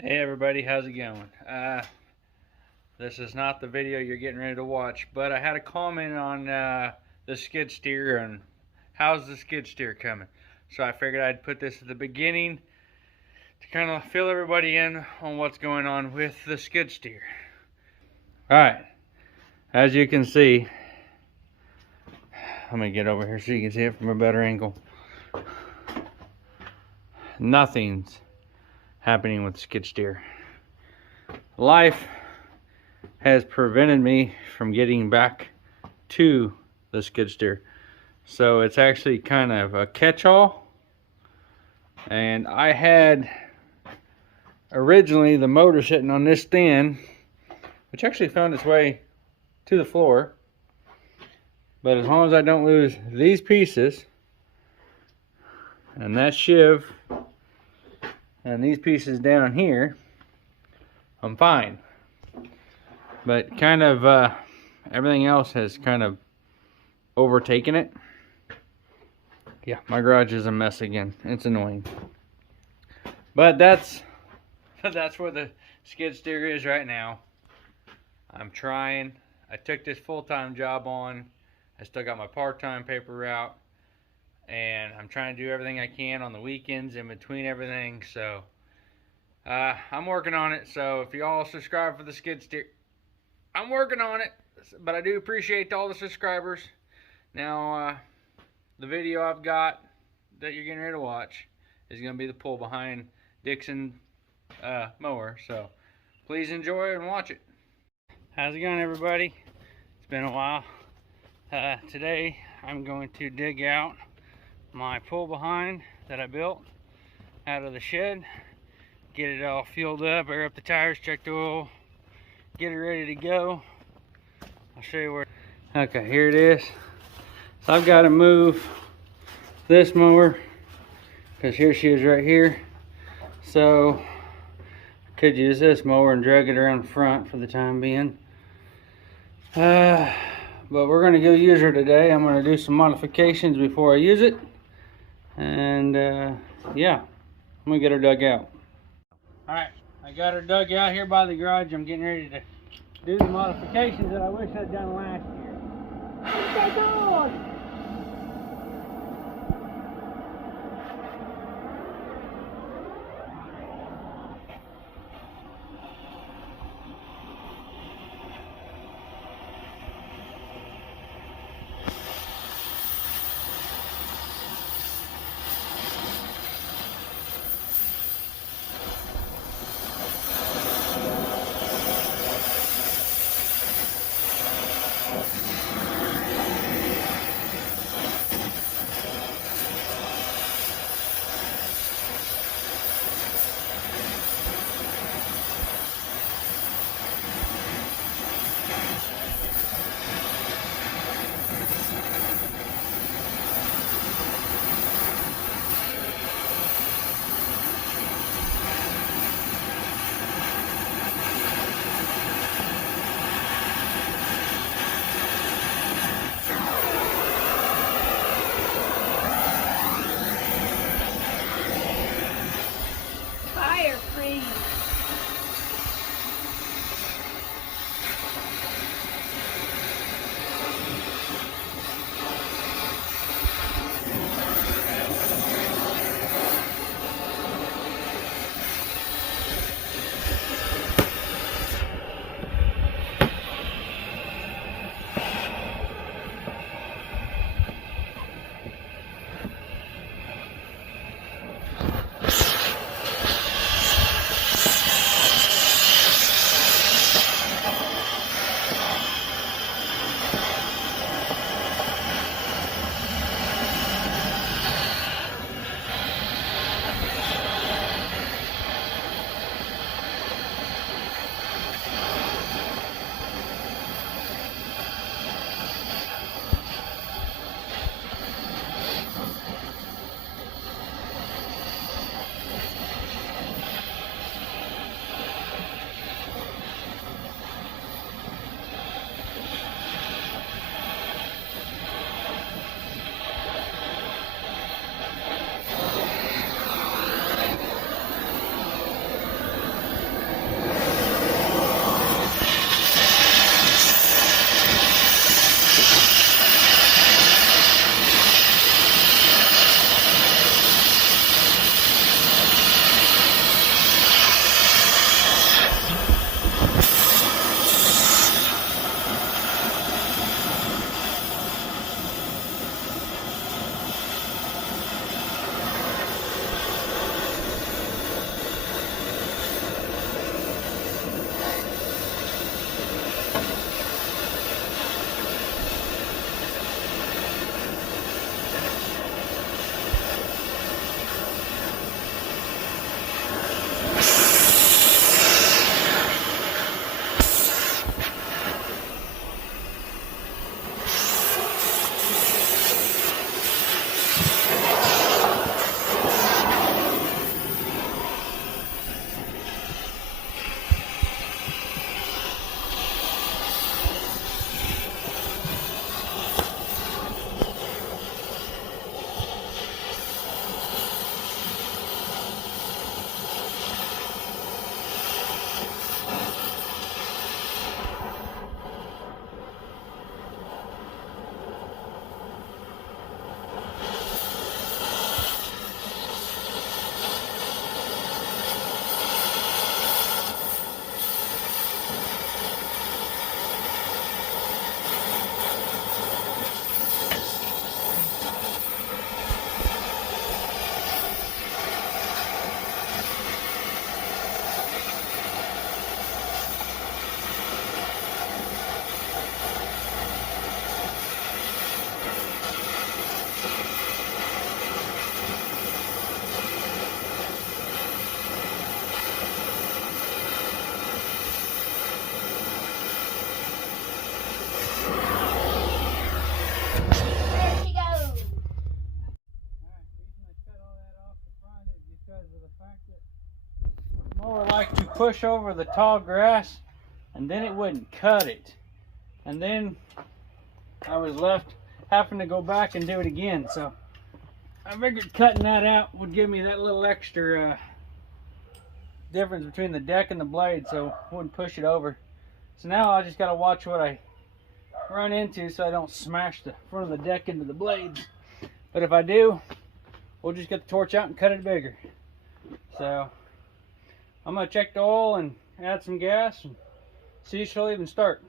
Hey everybody, how's it going? This is not the video you're getting ready to watch, but I had a comment on the skid steer and how's the skid steer coming. So I figured I'd put this at the beginning to kind of fill everybody in on what's going on with the skid steer. Alright, as you can see, let me get over here so you can see it from a better angle. Nothing's happening with the skid steer. Life has prevented me from getting back to the skid steer, so it's actually kind of a catch-all. And I had originally the motor sitting on this stand, which actually found its way to the floor, but as long as I don't lose these pieces and that sheave and these pieces down here, I'm fine. But kind of everything else has kind of overtaken it. Yeah, my garage is a mess again. It's annoying. But that's where the skid steer is right now. I'm trying. I took this full-time job on. I still got my part-time paper route. And I'm trying to do everything I can on the weekends in between everything. So I'm working on it. So if y'all subscribe for the skid steer, I'm working on it. But I do appreciate all the subscribers. Now the video I've got that you're getting ready to watch is going to be the pull behind Dixon mower. So please enjoy and watch it. How's it going, everybody? It's been a while. Today I'm going to dig out my pull behind that I built out of the shed, get it all fueled up, air up the tires, check the oil, get it ready to go. I'll show you where. Okay, here it is. So I've got to move this mower because here she is right here. So I could use this mower and drag it around the front for the time being. But we're going to go use her today. I'm going to do some modifications before I use it. And yeah, I'm gonna get her dug out. Alright, I got her dug out here by the garage. I'm getting ready to do the modifications that I wish I'd done last year. What's that going? Mower likes to push over the tall grass, and then it wouldn't cut it. And then I was left having to go back and do it again. So I figured cutting that out would give me that little extra difference between the deck and the blade, so I wouldn't push it over. So now I just got to watch what I run into so I don't smash the front of the deck into the blades. But if I do, we'll just get the torch out and cut it bigger. So I'm going to check the oil and add some gas and see if she'll even start.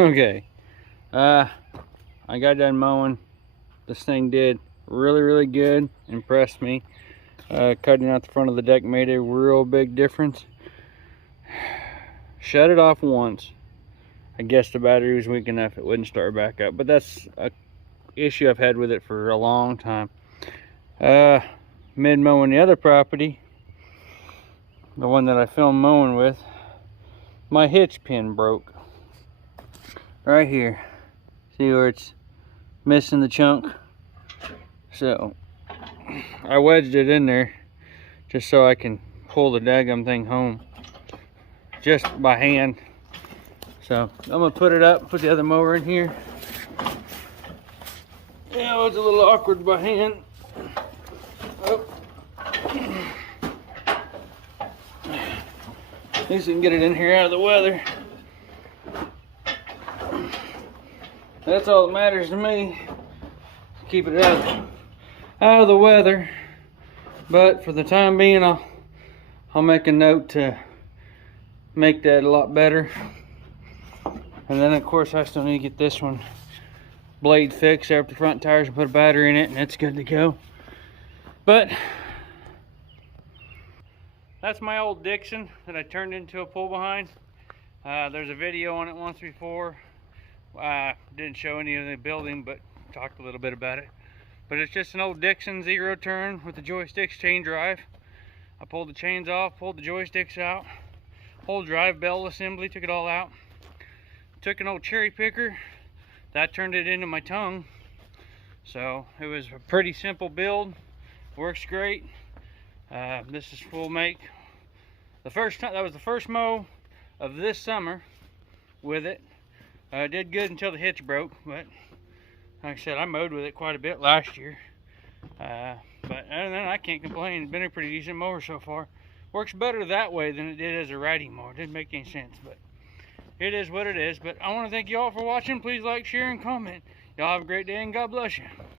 Okay, I got done mowing. This thing did really good. Impressed me. Cutting out the front of the deck made a real big difference. Shut it off once. I guess the battery was weak enough it wouldn't start back up, but that's a issue I've had with it for a long time. Mid mowing the other property, the one that I filmed mowing with, my hitch pin broke. Right here. See where it's missing the chunk? So I wedged it in there just so I can pull the daggum thing home just by hand. So I'm gonna put it up, put the other mower in here. Yeah, it's a little awkward by hand. Oh. At least we can get it in here out of the weather. That's all that matters to me. Keep it out of the weather. But for the time being, I'll make a note to make that a lot better. And then of course I still need to get this one blade fixed after the front tires and put a battery in it, and it's good to go. But that's my old Dixon that I turned into a pull behind. There's a video on it once before. Didn't show any of the building, but talked a little bit about it. But it's just an old Dixon zero turn with the joysticks chain drive. I pulled the chains off, pulled the joysticks out, whole drive bell assembly, took it all out. Took an old cherry picker, that turned it into my tongue. So it was a pretty simple build, works great. This is full make. The first time, that was the first mow of this summer with it. Did good until the hitch broke, but like I said, I mowed with it quite a bit last year. But other than that, I can't complain. It's been a pretty decent mower so far. Works better that way than it did as a riding mower. It didn't make any sense, but it is what it is. But I want to thank you all for watching. Please like, share, and comment. Y'all have a great day, and God bless you.